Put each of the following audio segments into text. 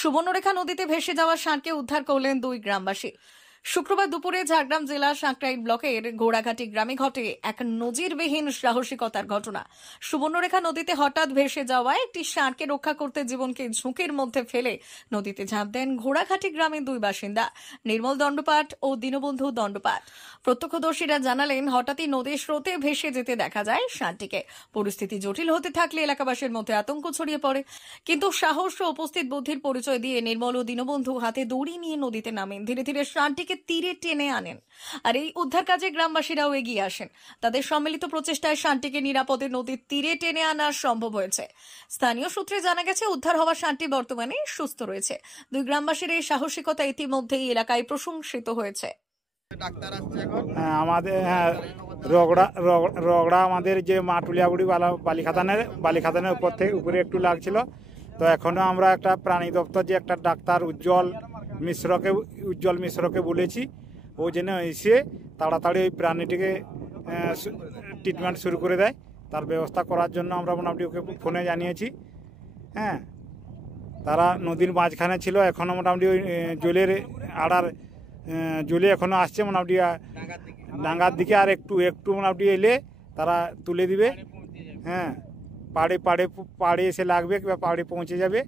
সুবর্ণরেখা নদীতে ভেসে যাওয়া ষাঁড়কে উদ্ধার করলেন দুই গ্রামবাসী। শুক্রবার দুপুরে ঝাড়গ্রাম জেলা সাঁকরাইল ব্লকের ঘোড়াঘাটি গ্রামে ঘটে এক নজিরবিহীন সাহসিকতার ঘটনা। সুবর্ণরেখা নদীতে হঠাৎ ভেসে যাওয়া একটি ষাঁড়কে রক্ষা করতে জীবনকে ঝুঁকির মধ্যে ফেলে নদীতে ঝাঁপ দেন ঘোড়াঘাটি গ্রামের দুই বাসিন্দা নির্মল দণ্ডপাট ও দীনবন্ধু দণ্ডপাট। প্রত্যক্ষদর্শীরা জানালেন, হঠাৎই নদীর স্রোতে ভেসে যেতে দেখা যায় ষাঁড়টিকে। পরিস্থিতি জটিল হতে থাকলে এলাকাবাসীর মধ্যে আতঙ্ক ছড়িয়ে পড়ে, কিন্তু সাহস ও উপস্থিত বুদ্ধির পরিচয় দিয়ে নির্মল ও দীনবন্ধু হাতে দড়ি নিয়ে নদীতে নামেন। ধীরে ধীরে ষাঁড়টিকে তীরে টেনে আনেন, আর এই উদ্ধার কাজে গ্রামবাসীরাও এগিয়ে আসেন। তাদের সম্মিলিত প্রচেষ্টায় ষাঁড়টিকে নিরাপদে নদীর তীরে টেনে আনা সম্ভব হয়েছে। স্থানীয় সূত্রে জানা গেছে, উদ্ধার হওয়া ষাঁড়টি বর্তমানে সুস্থ রয়েছে। দুই গ্রামবাসীর এই সাহসিকতা ইতিমধ্যেই এলাকায় প্রশংসিত হয়েছে। আমাদের রগড়া আমাদের যে মাটুলিয়াগুড়ি বালিখাতানের উপরে একটু লাগছিল, তো এখনো আমরা একটা প্রাণী দপ্তর যে একটা ডাক্তার উজ্জ্বল মিশ্রকে বলেছি, ও যেন এসে তাড়াতাড়ি ওই প্রাণীটিকে ট্রিটমেন্ট শুরু করে দেয়। তার ব্যবস্থা করার জন্য আমরা মোটামুটি ওকে ফোনে জানিয়েছি। হ্যাঁ, তারা নদীর মাঝখানে ছিল, এখনও মোটামুটি ওই জলের আড়ার জলে এখনও আসছে, মোটামুটি ডাঙ্গার দিকে আর একটু মোটামুটি এলে তারা তুলে দিবে। হ্যাঁ, পাড়ে এসে লাগবে কিংবা পাড়ে পৌঁছে যাবে।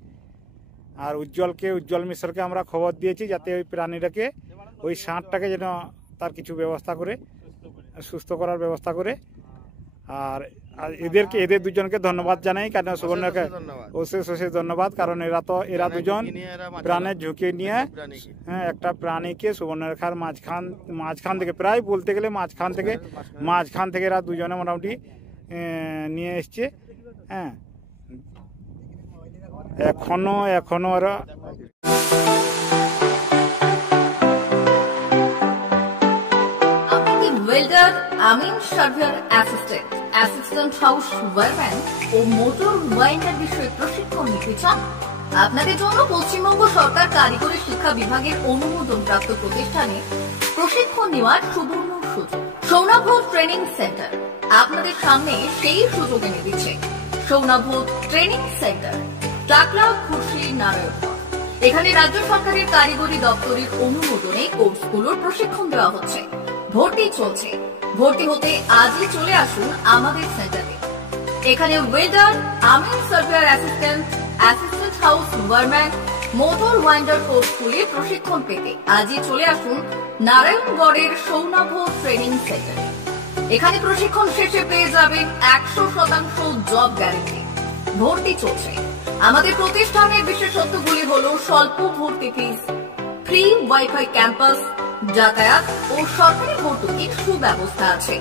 আর উজ্জ্বল মিশ্রকে আমরা খবর দিয়েছি যাতে ওই প্রাণীটাকে, ওই ষাঁড়টাকে যেন তার কিছু ব্যবস্থা করে, সুস্থ করার ব্যবস্থা করে। আর এদের দুজনকে ধন্যবাদ জানাই, কারণ সুবর্ণকে অশেষ ধন্যবাদ, কারণ এরা দুজন প্রাণের ঝুঁকি নিয়ে একটা প্রাণীকে সুবর্ণরেখার মাঝখান থেকে, প্রায় বলতে গেলে মাঝখান থেকে এরা দুজনে মোটামুটি নিয়ে এসছে। হ্যাঁ, এখনো ওরা ওয়েল্ডার, আমিন সার্ভেয়ার অ্যাসিস্ট্যান্ট হাউস ওয়ারম্যান ও মোটর ওয়াইন্ডার বিষয়ে প্রশিক্ষণ নিতে চান? আপনাদের জন্য পশ্চিমবঙ্গ সরকার কারিগরি শিক্ষা বিভাগের অনুমোদনপ্রাপ্ত প্রতিষ্ঠানে প্রশিক্ষণ নেওয়ার সুবর্ণ সুযোগ। সৌনাভ ট্রেনিং সেন্টার আপনাদের সামনে সেই সুযোগ এনে দিচ্ছে। সৌনাভ ট্রেনিং সেন্টার, টাকলা, খুশি, নারায়ণগড়। এখানে রাজ্য সরকারের কারিগরি দপ্তরের অনুমোদনে কোর্সগুলোর প্রশিক্ষণ দেওয়া হচ্ছে। ভর্তি চলছে। ভর্তি হতে আজই চলে আসুন আমাদের সেন্টারে। এখানে ওয়েল্ডার, আমিন surveyor assistant house wireman, motor winder কোর্সগুলি প্রশিক্ষণ পেতে আজই চলে আসুন নারায়ণগড়ের সৌনাভ ট্রেনিং সেন্টারে। এখানে প্রশিক্ষণ শেষে পেয়ে যাবেন 100% জব গ্যারেন্টি। ভর্তি চলছে। আমাদের প্রতিষ্ঠানের বিশেষত্বগুলি হল স্বল্প ভর্তি ফিস, ফ্রি ওয়াইফাই ক্যাম্পাস, যাতায়াত ও সরকারি ভর্তুকির সুব্যবস্থা আছে।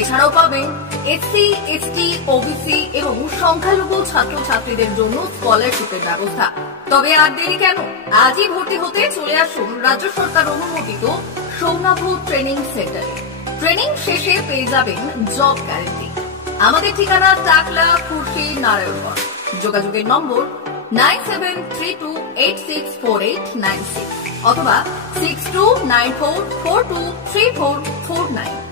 এছাড়াও পাবেন এসসি, এসটি, ওবিসি এবং সংখ্যালঘু ছাত্রছাত্রীদের জন্য স্কলারশিপের ব্যবস্থা। তবে আর দেরি কেন, আজই ভর্তি হতে চলে আসুন রাজ্য সরকার অনুমোদিত সৌনাভ ট্রেনিং সেন্টারে। ট্রেনিং শেষে পেয়ে যাবেন জব গ্যারেন্টি। আমাদের ঠিকানা টাকলা, খুশি, নারায়ণগড়। যোগাযোগের নম্বর 9732864896 অথবা 6294423449।